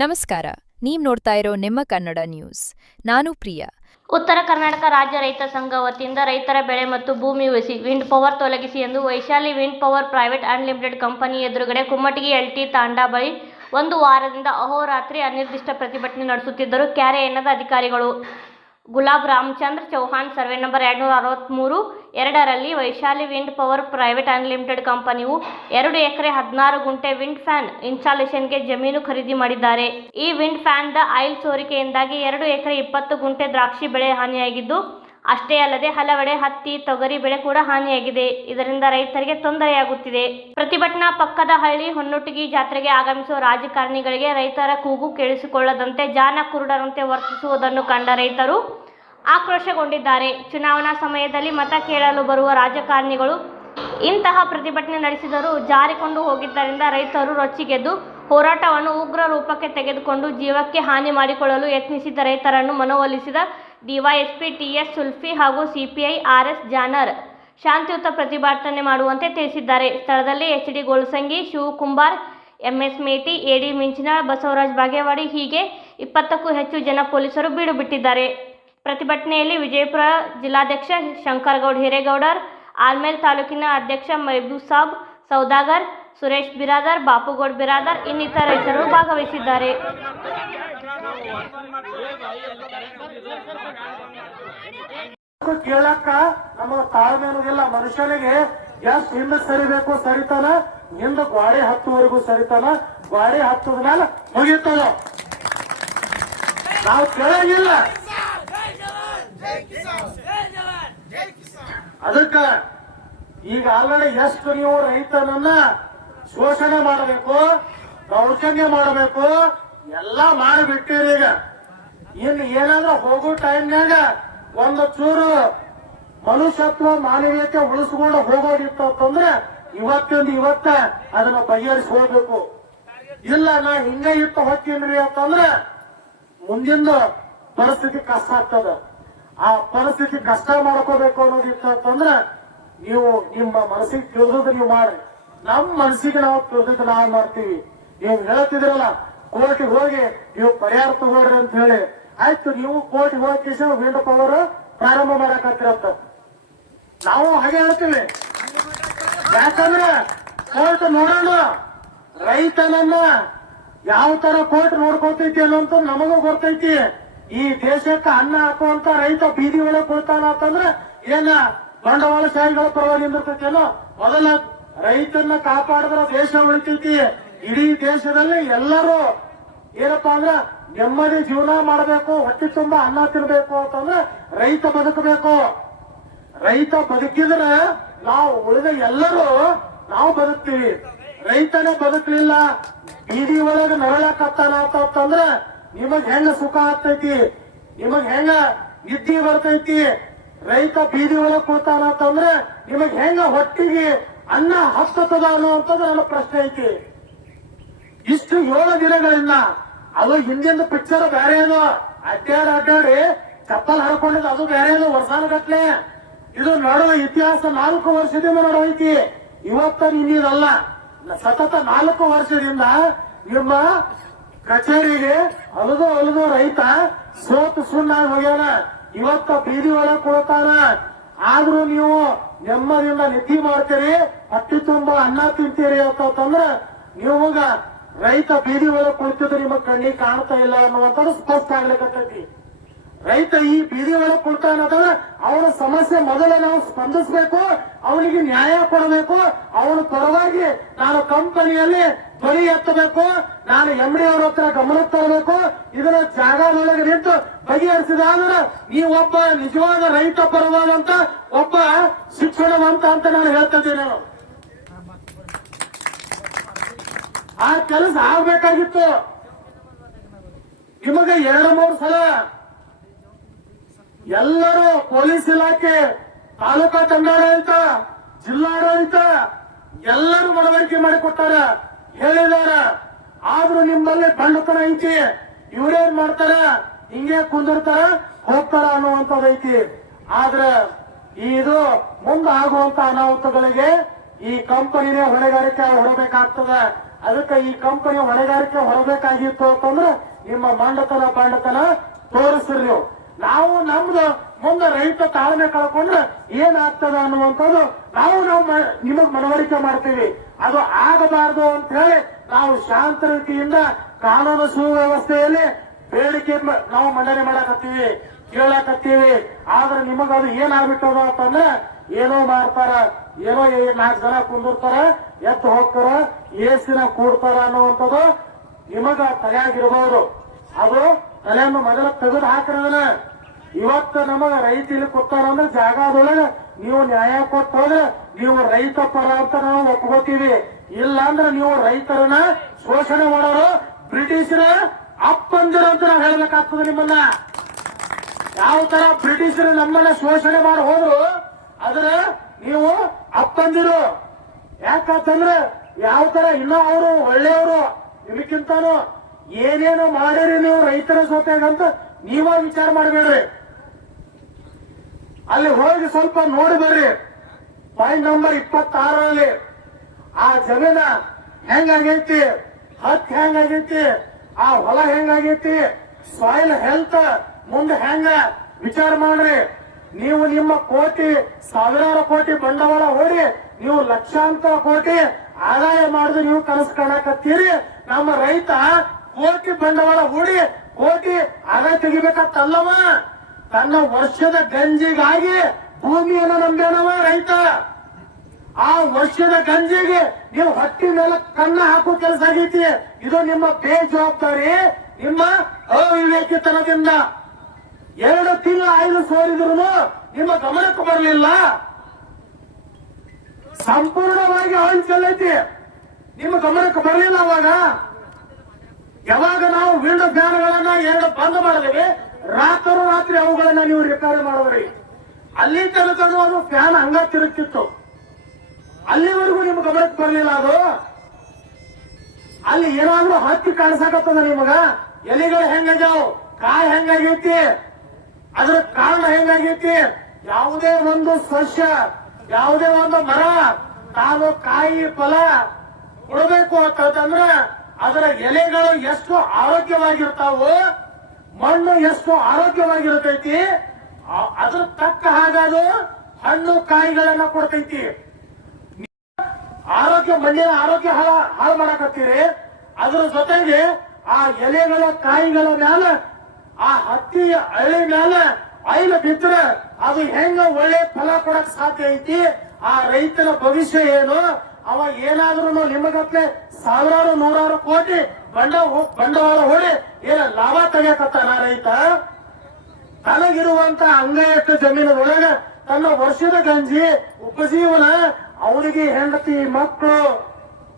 ನಮಸ್ಕಾರ, ನೀವು ನೋಡ್ತಾ ಇರೋ ನಿಮ್ಮ ಕನ್ನಡ ನ್ಯೂಸ್. ನಾನು ಪ್ರಿಯಾ. ಉತ್ತರ ಕರ್ನಾಟಕ ರಾಜ್ಯ ರೈತ ಸಂಘ ವತಿಯಿಂದ ರೈತರ ಬೆಳೆ ಮತ್ತು ಭೂಮಿ ಉಳಿಸಿ, ವಿಂಡ್ ಪವರ್ ತೊಲಗಿಸಿ ಎಂದು Vaishali wind power private unlimited company ಎದುರುಗಡೆ ಕುಮ್ಮಟಗಿ ಎಲ್ಟಿ ತಾಂಡಾ ಬಳಿ ಒಂದು ವಾರದಿಂದ ಅಹೋರಾತ್ರಿ ಅನಿರ್ದಿಷ್ಟ ಪ್ರತಿಭಟನೆ ನಡೆಸುತ್ತಿದ್ದರು. ಕ್ಯಾರೆ ಎನ್ನದ ಅಧಿಕಾರಿಗಳು ಗುಲಾಬ್ ರಾಮಚಂದ್ರ ಚೌಹಾನ್ ಸರ್ವೆ ನಂಬರ್ ಎರಡುನೂರ ಅರವತ್ತ್ಮೂರು ಎರಡರಲ್ಲಿ Vaishali wind power private unlimited ಕಂಪನಿಯು ಎರಡು ಎಕರೆ ಹದಿನಾರು ಗುಂಟೆ ವಿಂಡ್ ಫ್ಯಾನ್ ಇನ್ಸ್ಟಾಲೇಷನ್ಗೆ ಜಮೀನು ಖರೀದಿ ಮಾಡಿದ್ದಾರೆ. ಈ ವಿಂಡ್ ಫ್ಯಾನ್ದ ಆಯಿಲ್ ಸೋರಿಕೆಯಿಂದಾಗಿ ಎರಡು ಎಕರೆ ಇಪ್ಪತ್ತು ಗುಂಟೆ ದ್ರಾಕ್ಷಿ ಬೆಳೆ ಹಾನಿಯಾಗಿದ್ದು ಅಷ್ಟೇ ಅಲ್ಲದೆ ಹಲವೆಡೆ ಹತ್ತಿ, ತೊಗರಿ ಬೆಳೆ ಕೂಡ ಹಾನಿಯಾಗಿದೆ. ಇದರಿಂದ ರೈತರಿಗೆ ತೊಂದರೆಯಾಗುತ್ತಿದೆ. ಪ್ರತಿಭಟನಾ ಪಕ್ಕದ ಹಳ್ಳಿ ಹೊನ್ನೊಟ್ಟಿಗಿ ಜಾತ್ರೆಗೆ ಆಗಮಿಸುವ ರಾಜಕಾರಣಿಗಳಿಗೆ ರೈತರ ಕೂಗು ಕೇಳಿಸಿಕೊಳ್ಳದಂತೆ ಜಾನ ಕುರುಡರಂತೆ ವರ್ತಿಸುವುದನ್ನು ಕಂಡ ರೈತರು ಆಕ್ರೋಶಗೊಂಡಿದ್ದಾರೆ. ಚುನಾವಣಾ ಸಮಯದಲ್ಲಿ ಮತ ಕೇಳಲು ಬರುವ ರಾಜಕಾರಣಿಗಳು ಇಂತಹ ಪ್ರತಿಭಟನೆ ನಡೆಸಿದರೂ ಜಾರಿಕೊಂಡು ಹೋಗಿದ್ದರಿಂದ ರೈತರು ರೊಚ್ಚಿಗೆದ್ದು, ಹೋರಾಟವನ್ನು ಉಗ್ರ ರೂಪಕ್ಕೆ ತೆಗೆದುಕೊಂಡು ಜೀವಕ್ಕೆ ಹಾನಿ ಮಾಡಿಕೊಳ್ಳಲು ಯತ್ನಿಸಿದ ರೈತರನ್ನು ಮನವೊಲಿಸಿದ ಡಿವೈಎಸ್ಪಿ, ಟಿಎಸ್, ಸುಲ್ಫಿ ಹಾಗೂ ಸಿಪಿಐ, ಆರ್ಎಸ್, ಜಾನರ್ ಶಾಂತಿಯುತ ಪ್ರತಿಭಟನೆ ಮಾಡುವಂತೆ ತಿಳಿಸಿದ್ದಾರೆ. ಸ್ಥಳದಲ್ಲಿ H D Golsangi, Shivakumbar, MS Meti, AD Minchinal, Basavaraj Bagewadi ಹೀಗೆ ಇಪ್ಪತ್ತಕ್ಕೂ ಹೆಚ್ಚು ಜನ ಪೊಲೀಸರು ಬೀಡುಬಿಟ್ಟಿದ್ದಾರೆ. ಪ್ರತಿಭಟನೆಯಲ್ಲಿ ವಿಜಯಪುರ ಜಿಲ್ಲಾಧ್ಯಕ್ಷ ಶಂಕರಗೌಡ ಹಿರೇಗೌಡರ್, ಆಲ್ಮೇಲ್ ತಾಲೂಕಿನ ಅಧ್ಯಕ್ಷ ಮೈಬೂಸಾಬ್ ಸಾಬ್, ಸೌದಾಗರ್ ಸುರೇಶ್ ಬಿರಾದರ್, ಬಾಪುಗೌಡ್ ಬಿರಾದರ್ ಇನ್ನಿತರ ರೈತರು ಭಾಗವಹಿಸಿದ್ದಾರೆ. ಕೇಳಕ್ಕ? ನಮ್ಮ ತಾಳ್ಮೆ ಅನ್ನೋದಿಲ್ಲ ಮನುಷ್ಯನಿಗೆ ಎಷ್ಟು ಹಿಂದ ಸರಿಬೇಕು ಸರಿತಾನ ಹಿಂದ ಗಾಡಿ ಹತ್ತುವರೆಗೂ ಸರಿತಾನ, ಗಾಡಿ ಹತ್ತದ ಮೇಲೆ ಮುಗಿತದ. ನಾವು ಕೇಳಂಗಿಲ್ಲ. ಅದಕ್ಕ ಈಗ ಆಲ್ರೆಡಿ ಎಷ್ಟು ನೀವು ರೈತನನ್ನ ಶೋಷಣೆ ಮಾಡಬೇಕು, ದೌರ್ಜನ್ಯ ಮಾಡಬೇಕು, ಎಲ್ಲ ಮಾಡಿಬಿಟ್ಟಿರಿ ಈಗ. ಇನ್ನು ಏನಾದ್ರೂ ಹೋಗೋ ಟೈಮ್ನಾಗ ಒಂದು ಚೂರು ಮನುಷ್ಯತ್ವ ಮಾನವೀಯತೆ ಉಳಿಸ್ಕೊಂಡು ಹೋಗೋದಿತ್ತು ಅಂತಂದ್ರೆ ಇವತ್ತಿಂದ ಇವತ್ತ ಅದನ್ನ ಬಗೆಹರಿಸಿ ಹೋಗ್ಬೇಕು. ಇಲ್ಲ, ನಾ ಹಿಂಗೆ ಇಟ್ಟು ಹೋಗ್ತೀನ್ರಿ ಅಂತಂದ್ರೆ ಮುಂದಿನ ಪರಿಸ್ಥಿತಿ ಕಷ್ಟ ಆಗ್ತದ. ಆ ಪರಿಸ್ಥಿತಿ ಕಷ್ಟ ಮಾಡ್ಕೋಬೇಕು ಅನ್ನೋದಿತ್ತು ಅಂತಂದ್ರೆ ನೀವು ನಿಮ್ಮ ಮನಸ್ಸಿಗೆ ತಿಳಿದ್ರೆ ನೀವು ಮಾಡಿ ನಮ್ಮ ಮನಸ್ಸಿಗೆ ನಾವು ತಿಳಿದು ನಾವು ಮಾಡ್ತೀವಿ. ನೀವು ಹೇಳ್ತಿದ್ರಲ್ಲ ಕೋರ್ಟಿಗೆ ಹೋಗಿ ನೀವು ಪರಿಹಾರ ತಗೋರಿ ಅಂತ ಹೇಳಿ. ಆಯ್ತು, ನೀವು ಕೋರ್ಟಿಗೆ ಹೋಗಿ ವಿಂಡ್ ಪವರ್ ಪ್ರಾರಂಭ ಮಾಡಕತ್ತಿರತ್ತ ನಾವು ಹಾಗೆ ಹೇಳ್ತೀವಿ. ಯಾಕಂದ್ರೆ ಕೋರ್ಟ್ ನೋಡೋಣ. ರೈತನನ್ನ ಯಾವ ತರ ಕೋರ್ಟ್ ನೋಡ್ಕೊತೈತಿ ಅನ್ನೋಂತ ನಮಗೂ ಗೊತ್ತೈತಿ. ಈ ದೇಶಕ್ಕೆ ಅನ್ನ ಹಾಕುವಂತ ರೈತ ಬೀದಿ ಒಳಗೆ ಕೊಡ್ತಾನ ಅಂತಂದ್ರೆ ಏನ ಬಂಡವಾಳ ಬಂಡವಾಳಶಾಹಿಗಳ ಪರವಾಗಿ ಮೊದಲ ರೈತನ್ನ ಕಾಪಾಡಿದ್ರ ದೇಶ ಉಳಿತೈತಿ. ಇಡೀ ದೇಶದಲ್ಲಿ ಎಲ್ಲರೂ, ಏನಪ್ಪಾ ಅಂದ್ರ ನೆಮ್ಮದಿ ಜೀವನ ಮಾಡಬೇಕು, ಹೊಟ್ಟೆ ತುಂಬಾ ಅನ್ನ ತಿನ್ಬೇಕು ಅಂತಂದ್ರೆ ರೈತ ಬದುಕಬೇಕು. ರೈತ ಬದುಕಿದ್ರೆ ನಾವು ಉಳಿದ ಎಲ್ಲರೂ ನಾವು ಬದುಕ್ತೀವಿ. ರೈತನೇ ಬದುಕಲಿಲ್ಲ, ಬೀದಿ ಒಳಗೆ ನರಳಕತ್ತಾನ ಅಂತಂದ್ರೆ ನಿಮಗ್ ಹೆಂಗ ಸುಖ ಆಗ್ತೈತಿ? ನಿಮಗ್ ಹೆಂಗ ನಿದ್ದೆ ಬರ್ತೈತಿ? ರೈತ ಬೀದಿ ಒಳಗೆ ಕೂತಾನ ಅಂತಂದ್ರೆ ನಿಮಗ್ ಹೆಂಗ ಹೊಟ್ಟಿಗೆ ಅನ್ನ ಹತ್ತದ ಅನ್ನುವಂಥದ್ದು ನನ್ನ ಪ್ರಶ್ನೆ ಐತಿ. ಇಷ್ಟು ಏಳು ದಿನಗಳಿಂದ ಅದು ಹಿಂದಿನ ಪಿಕ್ಚರ್ ಬೇರೆ ಅದು ಅಡ್ಡಾಡಿ ಅಡ್ಡಾಡಿ ಚಪ್ಪಲ್ ಹರ್ಕೊಂಡಿದ್ದು ಅದು ಬೇರೆ ಅದು ವರ್ಷಾನುಗಟ್ಲೆ ಇದು ನಡುವ ಇತಿಹಾಸ ನಾಲ್ಕು ವರ್ಷದಿಂದ ನಡೆದೈತಿ ಇವತ್ತ ಇದಲ್ಲ ಸತತ ನಾಲ್ಕು ವರ್ಷದಿಂದ ನಿಮ್ಮ ಕಚೇರಿಗೆ ಅಲದು ಅಲದು ರೈತ ಸೋತು ಸುಣ್ಣ ಹೋಗ್ಯಾನ. ಇವತ್ತ ಬೀದಿ ಒಳಗೆ ಕೊಡ್ತಾನ ಆದ್ರೂ ನೀವು ನೆಮ್ಮದಿಯಿಂದ ನಿದ್ದೆ ಮಾಡ್ತೀರಿ ಅಟ್ಟಿ ತುಂಬಾ ಅನ್ನ ತಿಂತೀರಿ ಅಂತಂದ್ರೆ ನಿಮಗ ರೈತ ಬೀದಿ ಒಳಗೆ ಕುಳಿತಿದ್ರೆ ನಿಮ್ಮ ಕಣ್ಣಿಗೆ ಕಾಣ್ತಾ ಇಲ್ಲ ಅನ್ನುವಂಥದ್ದು ಸ್ಪಷ್ಟ ಆಗ್ಲಿಕ್ಕತ್ತೈತಿ ರೈತ ಈ ಬೀದಿ ಒಳಗೆ ಕುಳ್ತಾನಂತಂದ್ರೆ ಅವನ ಸಮಸ್ಯೆ ಮೊದಲೇ ನಾವು ಸ್ಪಂದಿಸಬೇಕು, ಅವನಿಗೆ ನ್ಯಾಯ ಕೊಡಬೇಕು, ಅವನ ಪರವಾಗಿ ನಾನು ಕಂಪನಿಯಲ್ಲಿ ಧ್ವನಿ ಎತ್ತಬೇಕು, ನಾನು ಎಂ ಡಿ ಅವ್ರ ಹತ್ರ ಗಮನ ತರಬೇಕು, ಇದನ್ನ ಜಾಗದೊಳಗೆ ನಿಂತು ಬಗೆಹರಿಸಿದಾದ್ರೆ ನೀವು ಒಬ್ಬ ನಿಜವಾದ ರೈತ ಪರವಾದಂತ ಒಬ್ಬ ಶಿಕ್ಷಣವಂತ ಅಂತ ನಾನು ಹೇಳ್ತಿದ್ದೀನಿ ಆ ಕೆಲಸ ಆಗ್ಬೇಕಾಗಿತ್ತು. ನಿಮಗೆ ಎರಡು, ಮೂರು ಸಲ ಎಲ್ಲರೂ ಪೊಲೀಸ್ ಇಲಾಖೆ, ತಾಲೂಕಾ ತಂಡಾಡಳಿತ, ಜಿಲ್ಲಾಡಳಿತ ಎಲ್ಲರೂ ಮನವರಿಕೆ ಮಾಡಿಕೊಟ್ಟಾರ ಹೇಳಿದಾರ ಆದ್ರೂ ನಿಮ್ಮಲ್ಲಿ ಬಂಡುತನ ಐತಿ. ಇವ್ರೇನ್ ಮಾಡ್ತಾರ? ಹಿಂಗೆ ಕುಂದಿರ್ತಾರ, ಹೋಗ್ತಾರ ಅನ್ನುವಂಥದ್ದೈತಿ ಆದ್ರ ಇದು ಮುಂದೆ ಆಗುವಂತ ಅನಾಹುತಗಳಿಗೆ ಈ ಕಂಪನಿನೇ ಹೊಣೆಗಾರಿಕೆ ಹೊರಬೇಕಾಗ್ತದ. ಅದಕ್ಕೆ ಈ ಕಂಪನಿ ಹೊಣೆಗಾರಿಕೆ ಹೊರಬೇಕಾಗಿತ್ತು ಅಂತಂದ್ರೆ ನಿಮ್ಮ ಮಂಡತನ ಪಾಂಡತನ ತೋರಿಸ್ರಿ ನೀವು. ನಾವು ನಮ್ದು ಮುಂದೆ ರೈತ ತಾಳ್ಮೆ ಕಳ್ಕೊಂಡ್ರೆ ಏನಾಗ್ತದ ಅನ್ನುವಂಥದ್ದು ನಾವು ನಾವು ನಿಮಗ್ ಮನವರಿಕೆ ಮಾಡ್ತೀವಿ. ಅದು ಆಗಬಾರದು ಅಂತ ಹೇಳಿ ನಾವು ಶಾಂತ ರೀತಿಯಿಂದ ಕಾನೂನು ಸುವ್ಯವಸ್ಥೆಯಲ್ಲಿ ಬೇಡಿಕೆ ನಾವು ಮಂಡನೆ ಮಾಡಕತ್ತೀವಿ, ಕೇಳಾಕತ್ತೀವಿ. ಆದ್ರೆ ನಿಮಗ ಅದು ಏನಾಗ್ಬಿಟ್ಟದ ಅಂತಂದ್ರೆ, ಏನೋ ಮಾಡ್ತಾರ, ಏನೋ ನಾಲ್ಕು ಜನ ಕುಂದಿರ್ತಾರ ಎತ್ತು ಹೋಗ್ತಾರ ಏಸಿನ ಕೂಡ್ತಾರ ಅನ್ನುವಂಥದ್ದು ನಿಮಗ ತಲೆಯಾಗಿರ್ಬೋದು. ಅದು ತಲೆಯನ್ನು ಮೊದಲ ತೆಗೆದು ಹಾಕಿರೋದನ್ನ. ಇವತ್ತು ನಮಗ ರೈತ ಇಲ್ಲಿ ಕೊಡ್ತಾರಂದ್ರೆ ಜಾಗದೊಳಗ ನೀವು ನ್ಯಾಯ ಕೊಟ್ಟು ಹೋದ್ರೆ ನೀವು ರೈತ ಪರ ಅಂತ ನಾವು ಒಪ್ಕೋತೀವಿ. ಇಲ್ಲಾಂದ್ರೆ ನೀವು ರೈತರನ್ನ ಶೋಷಣೆ ಮಾಡೋರು ಬ್ರಿಟಿಷರ ಅಪ್ಪಂದಿರ ಅಂತ ನಾವು ಹೇಳ್ಬೇಕಾಗ್ತದೆ ನಿಮ್ಮನ್ನ. ಯಾವ ತರ ಬ್ರಿಟಿಷರು ನಮ್ಮನ್ನ ಶೋಷಣೆ ಮಾಡಿ ಹೋದ್ರು, ಆದ್ರೆ ನೀವು ಅಪ್ಪಂದಿರು. ಯಾಕಂತಂದ್ರೆ ಯಾವ ತರ ಇನ್ನೂ ಅವರು ಒಳ್ಳೆಯವರು, ನಿಮಗಿಂತಾನು ಏನೇನು ಮಾಡಿರಿ ನೀವು ರೈತರ ಜೊತೆಗಂತ ನೀವ ವಿಚಾರ ಮಾಡಬೇಡ್ರಿ. ಅಲ್ಲಿ ಹೋಗಿ ಸ್ವಲ್ಪ ನೋಡಿ ಬರ್ರಿ. ಪಾಯಿಂಟ್ ನಂಬರ್ ಇಪ್ಪತ್ತಾರರಲ್ಲಿ ಆ ಜಮೀನ ಹೆಂಗಾಗೈತಿ ಹತ್ತು ಹೆಂಗಾಗೈತಿ ಆ ಹೊಲ ಹೆಂಗಾಗೈತಿ? ಸಾಯಿಲ್ ಹೆಲ್ತ್ ಮುಂದೆ ಹೆಂಗ? ವಿಚಾರ ಮಾಡ್ರಿ. ನೀವು ನಿಮ್ಮ ಕೋಟಿ, ಸಾವಿರಾರು ಕೋಟಿ ಬಂಡವಾಳ ಹೂಡಿ, ನೀವು ಲಕ್ಷಾಂತರ ಕೋಟಿ ಆದಾಯ ಮಾಡಿದ್ರೆ ನೀವು ಕನಸು ಕಾಣಕತ್ತೀರಿ ನಮ್ಮ ರೈತ ಕೋಟಿ ಬಂಡವಾಳ ಹೂಡಿ, ಕೋಟಿ ಆದಾಯ ತೆಗಿಬೇಕತ್ತಲ್ಲವ? ತನ್ನ ವರ್ಷದ ಗಂಜಿಗಾಗಿ ಭೂಮಿಯನ್ನು ನಂಬೇನವ ರೈತ. ಆ ವರ್ಷದ ಗಂಜಿಗೆ ನೀವು ಹತ್ತಿ ಮೇಲೆ ಕನ್ನ ಹಾಕೋ ಕೆಲಸ ಆಗೈತಿ. ಇದು ನಿಮ್ಮ ಬೇಜವಾಬ್ದಾರಿ, ನಿಮ್ಮ ಅವಿವೇಕಿತನದಿಂದ. ಎರಡು ತಿಂಗಳ ಆಯ್ದು ಸೋರಿದ್ರು ನಿಮ್ಮ ಗಮನಕ್ಕೆ ಬರಲಿಲ್ಲ. ಸಂಪೂರ್ಣವಾಗಿ ಅವನ್ ಚೆಲ್ಲೈತಿ. ನಿಮ್ಮ ಗಮನಕ್ಕೆ ಬರಲಿಲ್ಲ ಅವಾಗ. ಯಾವಾಗ ನಾವು ವಿಂಡೋ ಫ್ಯಾನ್ಗಳನ್ನ ಎರಡು ಬಂದ್ ಮಾಡಿದ್ವಿ ರಾತ್ರಿ ರಾತ್ರಿ ಅವುಗಳನ್ನ ನೀವು ರಿಪೇರಿ ಮಾಡಿದ್ರಿ ಅಲ್ಲಿ ತನಕ ಅದು ಫ್ಯಾನ್ ಹಂಗ ತಿರುಗ್ತಿತ್ತು. ಅಲ್ಲಿವರೆಗೂ ನಿಮ್ ಗಮನಕ್ಕೆ ಬರಲಿಲ್ಲ ಅದು? ಅಲ್ಲಿ ಏನಾದ್ರೂ ಹತ್ತಿ ಕಾಣಿಸಾಕತ್ತದ ನಿಮಗ? ಎಲೆಗಳು ಹೆಂಗಾಗ್ಯಾವ? ಕಾಯಿ ಹೆಂಗಾಗೈತಿ? ಅದ್ರ ಕಾರಣ ಹೆಂಗಾಗೈತಿ? ಯಾವುದೇ ಒಂದು ಸಸ್ಯ, ಯಾವುದೇ ಒಂದು ಮರ ತಾನು ಕಾಯಿ ಫಲ ಕೊಡಬೇಕು ಅಂತಂದ್ರೆ ಅದರ ಎಲೆಗಳು ಎಷ್ಟು ಆರೋಗ್ಯವಾಗಿರ್ತಾವೋ, ಮಣ್ಣು ಎಷ್ಟು ಆರೋಗ್ಯವಾಗಿರ್ತೈತಿ ಅದ್ರ ತಕ್ಕ ಹಾಗಾದ್ರು ಹಣ್ಣು ಕಾಯಿಗಳನ್ನ ಕೊಡ್ತೈತಿ. ಆರೋಗ್ಯ, ಮಣ್ಣಿನ ಆರೋಗ್ಯ ಹಾಳ ಹಾಳು ಮಾಡಕತ್ತೀರಿ. ಅದರ ಜೊತೆಗೆ ಆ ಎಲೆಗಳ ಕಾಯಿಗಳ ಮ್ಯಾಲ, ಆ ಹತ್ತಿ ಹಳ್ಳಿ ಮ್ಯಾಲ ಐಲ ಬಿದ್ದರೆ ಅದು ಹೆಂಗ ಒಳ್ಳೆ ಫಲ ಕೊಡಕ್ ಸಾಧ್ಯ ಐತಿ? ಆ ರೈತರ ಭವಿಷ್ಯ ಏನು? ಅವ ಏನಾದ್ರೂ ನಿಮಗತ್ಲೆ ಸಾವಿರಾರು, ನೂರಾರು ಕೋಟಿ ಬಂಡ ಬಂಡವಾಳ ಹೊಡಿ ಏನ ಲಾಭ ತೆಗಿಯಕತ್ತಾನ ರೈತ? ತನಗಿರುವಂತ ಅಂಗೈಯಷ್ಟು ಜಮೀನದೊಳಗ ತನ್ನ ವರ್ಷದ ಗಂಜಿ, ಉಪಜೀವನ ಅವನಿಗೆ ಹೆಂಡತಿ ಮಕ್ಕಳು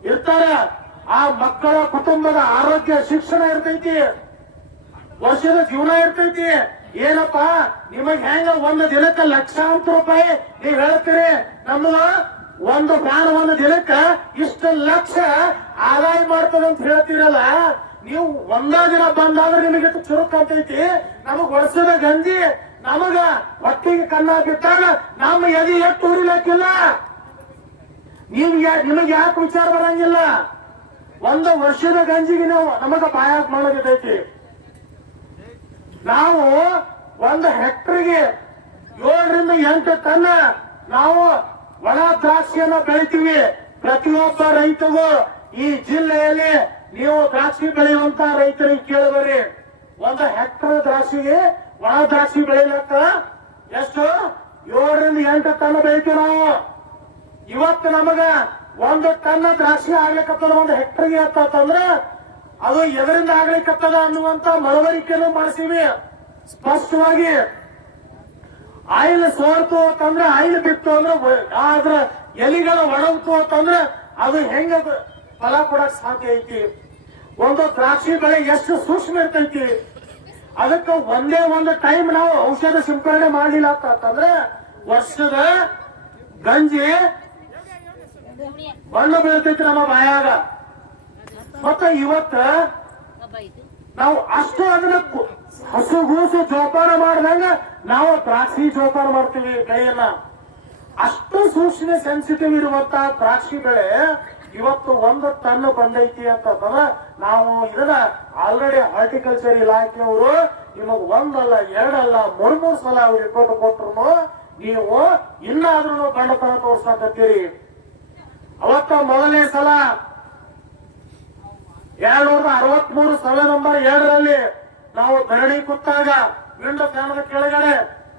ಇರ್ತಾರ, ಆ ಮಕ್ಕಳ ಕುಟುಂಬದ ಆರೋಗ್ಯ, ಶಿಕ್ಷಣ ಇರ್ತೈತಿ, ವರ್ಷದ ಜೀವನ ಇರ್ತೈತಿ. ಏನಪ್ಪಾ, ನಿಮಗ್ ಹೆಂಗ ಒಂದು ದಿನಕ್ಕೆ ಲಕ್ಷಾಂತರ ರೂಪಾಯಿ ನೀವ್ ಹೇಳ್ತೀರಿ ನಮ್ಮ ಒಂದು ಫ್ಯಾನ್ ಒಂದು ದಿನಕ್ಕ ಇಷ್ಟು ಲಕ್ಷ ಆದಾಯ ಅಂತ ಹೇಳ್ತೀರಲ್ಲ? ನೀವು ಒಂದ ದಿನ ಬಂದಾದ್ರೆ ನಿಮಗೆ ಚುರುಕ್ ಅಂತೈತಿ? ನಮಗ್ ವರ್ಷದ ಗಂಜಿ ನಮಗ ಹೊಟ್ಟಿಗೆ ಕನ್ನ ಬಿಟ್ಟಾಗ ನಮ್ಮ ಎದಿ ಎಷ್ಟು ಉರಿಲಕ್ಕಿಲ್ಲ ನೀವು ನಿಮಗೆ ಯಾಕೆ ವಿಚಾರ ಬರಂಗಿಲ್ಲ? ಒಂದು ವರ್ಷದ ಗಂಜಿಗೆ ನಾವು ನಮಗ ಬಾಯಾಕ್ ಮಾಡೋದೈತಿ ನಾವು ಒಂದು ಹೆಕ್ಟರ್ಗೆ ಏಳರಿಂದ ಎಂಟು ಟನ್ ನಾವು ಒಣ ದ್ರಾಕ್ಷಿಯನ್ನ ಬೆಳಿತೀವಿ. ಪ್ರತಿಯೊಬ್ಬ ರೈತಗೂ ಈ ಜಿಲ್ಲೆಯಲ್ಲಿ ನೀವು ದ್ರಾಕ್ಷಿ ಬೆಳೆಯುವಂತ ರೈತರಿಗೆ ಕೇಳಿಬರಿ ಒಂದು ಹೆಕ್ಟರ್ ದ್ರಾಕ್ಷಿಗೆ ಒಣ ದ್ರಾಕ್ಷಿ ಬೆಳಿಲಕ್ಕ ಎಷ್ಟು? ಏಳರಿಂದ ಎಂಟು ಟನ್ ಬೆಳಿತೀವಿ ನಾವು. ಇವತ್ತು ನಮಗ ಒಂದು ಟನ್ ದ್ರಾಕ್ಷಿ ಆಗ್ಲಿಕ್ಕತ್ತದ ಒಂದು ಹೆಕ್ಟರ್ಗೆ ಅಂತಂದ್ರ ಅದು ಎದರಿಂದ ಆಗ್ಲಿಕ್ಕತ್ತದ ಅನ್ನುವಂತ ಮನವರಿಕೆಯನ್ನು ಮಾಡಿಸೀವಿ. ಸ್ಪಷ್ಟವಾಗಿ ಆಯಿಲ್ ಸೋರ್ತು ಅಂತಂದ್ರೆ ಆಯಿಲ್ ಬಿತ್ತು ಅಂದ್ರೆ ಅದ್ರ ಎಲಿಗಳು ಒಣಗ್ತು ಅಂತಂದ್ರೆ ಅದು ಹೆಂಗ ಫಲ ಕೊಡಕ್ ಸಾಧ್ಯ ಐತಿ? ಒಂದು ದ್ರಾಕ್ಷಿ ಬೆಳೆ ಎಷ್ಟು ಸೂಕ್ಷ್ಮ ಇರ್ತೈತಿ? ಅದಕ್ಕೆ ಒಂದೇ ಒಂದು ಟೈಮ್ ನಾವು ಔಷಧ ಸಿಂಪರಣೆ ಮಾಡಲಿಲ್ಲ ಅಂತಂದ್ರೆ ವರ್ಷದ ಗಂಜಿ ಬಣ್ಣ ಬೀಳ್ತೈತಿ ನಮ್ಮ ಬಾಯಾಗ ಮತ್ತ ಇವತ್ತ ನಾವು ಅಷ್ಟು ಅದನ್ನ ಹಸುಗೂಸು ಜೋಪಾನ ಮಾಡಿದಂಗ ನಾವು ದ್ರಾಕ್ಷಿ ಜೋಪಾನ ಮಾಡ್ತೀವಿ ಕೈಯನ್ನ. ಅಷ್ಟು ಸೂಕ್ಷ್ಮ ಸೆನ್ಸಿಟಿವ್ ಇರುವಂತಹ ದ್ರಾಕ್ಷಿ ಬೆಳೆ ಇವತ್ತು ಒಂದು ಟನ್ ಬಂದೈತಿ ಅಂತಂದ್ರೆ ನಾವು ಇದನ್ನ ಆಲ್ರೆಡಿ ಹಾರ್ಟಿಕಲ್ಚರ್ ಇಲಾಖೆಯವರು ನಿಮಗ್ ಒಂದಲ್ಲ, ಎರಡಲ್ಲ ಮೂರ್ ಮೂರ್ ಸಲ ಅವ್ರು ರಿಪೋರ್ಟ್ ಕೊಟ್ರು ನೀವು ಇನ್ನಾದ್ರೂ ಬಂಡತನ ತೋರ್ಸಾಕತ್ತೀರಿ ಅವತ್ತ ಮೊದಲನೇ ಸಲ ಎರಡ್ನೂರ ಅರವತ್ಮೂರು ಸರ್ವೆ ನಂಬರ್ ಏಳರಲ್ಲಿ ನಾವು ಧರಣಿ ಕೂತಾಗ ವಿಂಡೋ ಫ್ಯಾನದ ಕೆಳಗಡೆ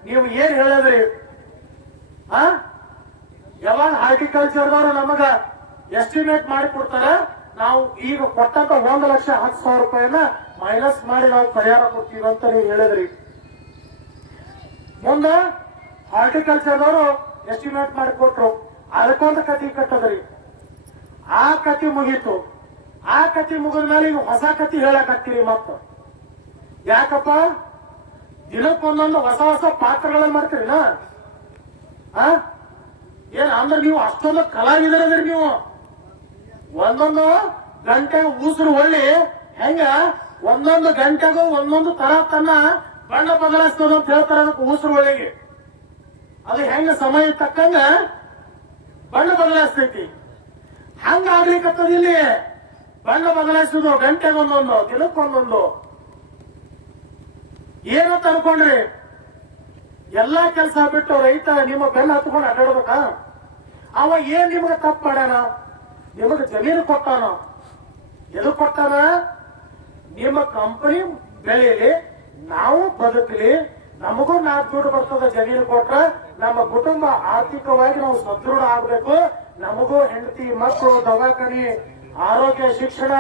ನೀವು ಏನ್ ಹೇಳಿದ್ರಿ? ಆ? ಯಾವಾಗ ಹಾರ್ಟಿಕಲ್ಚರ್ದವರು ನಮಗ ಎಸ್ಟಿಮೇಟ್ ಮಾಡಿ ಕೊಡ್ತಾರೆ. ನಾವು ಈಗ ಕೊಟ್ಟಂತ ಒಂದು ಲಕ್ಷ ಹತ್ತು ಸಾವಿರ ರೂಪಾಯಿನ ಮೈನಸ್ ಮಾಡಿ ನಾವು ಪರಿಹಾರ ಕೊಡ್ತೀವಿ ಅಂತ ನೀವು ಹೇಳಿದ್ರಿ. ಮುಂದೆ ಹಾರ್ಟಿಕಲ್ಚರ್ದವರು ಎಸ್ಟಿಮೇಟ್ ಮಾಡಿ ಕೊಟ್ರು. ಅದಕ್ಕೊಂದು ಕತಿ ಕಟ್ಟದ್ರಿ ಆ ಕತಿ ಮುಗೀತು. ಆ ಕತಿ ಮುಗಿದ ಮೇಲೆ ಈಗ ಹೊಸ ಕತಿ ಹೇಳಕತ್ತೀರಿ ಮತ್ತ. ಯಾಕಪ್ಪ? ದಿನಕ್ಕೊಂದೊಂದು ಹೊಸ ಹೊಸ ಪಾತ್ರಗಳನ್ನ ನಾ ಏನ್ ಅಂದ್ರೆ ನೀವು ಅಷ್ಟೊಂದು ಕಲಾವಿದರದ್ರಿ ನೀವು. ಒಂದೊಂದು ಗಂಟೆ ಉಸಿರು ಒಳ್ಳಿ ಹೆಂಗ? ಒಂದೊಂದು ಗಂಟೆಗೂ ಒಂದೊಂದು ತರ ತನ್ನ ಬಣ್ಣ ಬದಲಾಯಿಸ್ತದ ಅಂತ ಹೇಳ್ತಾರೆ ಅದಕ್ಕೆ ಉಸಿರು ಒಳ್ಳಿಗೆ. ಅದು ಹೆಂಗ ಸಮಯ ತಕ್ಕಂಗ ಬಣ್ಣ ಬದಲಾಯಿಸ್ತೈತಿ ಹಂಗ ಆಗ್ಲಿಕ್ಕತ್ತದ ಇಲ್ಲಿ ಬಣ್ಣ ಬದಲಾಯಿಸುದು ಗಂಟೆಗೊಂದೊಂದು ದಿನಕ್ಕೊಂದೊಂದು ಏನು ಅನ್ಕೊಂಡ್ರಿ ಎಲ್ಲಾ ಕೆಲಸ ಬಿಟ್ಟು ರೈತ ನಿಮ್ಮ ಬೆನ್ನ ಹತ್ಕೊಂಡು ಅಡ್ಡಾಡ್ಬೇಕಾ? ಅವ ಏನ್ ನಿಮ್ಗೆ ತಪ್ಪು ಮಾಡ್ಯಾನ? ನಿಮಗೆ ಜಮೀನು ಕೊಟ್ಟಾನ? ಎದು ಕೊಟ್ಟಾನ ನಿಮ್ಮ ಕಂಪನಿ ಬೆಳೀಲಿ ನಾವು ಬದುಕಲಿ, ನಮಗೂ ನಾಲ್ಕು ದುಡ್ಡು ಬರ್ತದ ಜಮೀನು ಕೊಟ್ರ. ನಮ್ಮ ಕುಟುಂಬ ಆರ್ಥಿಕವಾಗಿ ನಾವು ಸದೃಢ ಆಗ್ಬೇಕು. ನಮಗೂ ಹೆಂಡತಿ, ಮಕ್ಕಳು, ದವಾಖಾನೆ, ಆರೋಗ್ಯ, ಶಿಕ್ಷಣ,